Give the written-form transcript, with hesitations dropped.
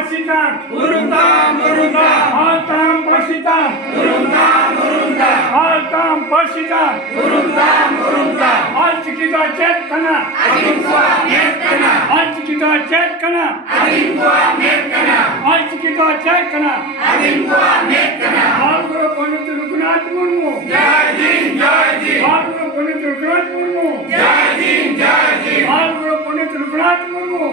Pasitang, Altam Pasitang, Altam Pasitang, Olchiki Prayer1, Olchiki Prayer1, Olchiki Prayer1, Alguru Pandit Ruknath Murmu, Alguru Pandit Ruknath Murmu, Alguru Pandit Ruknath Murmu,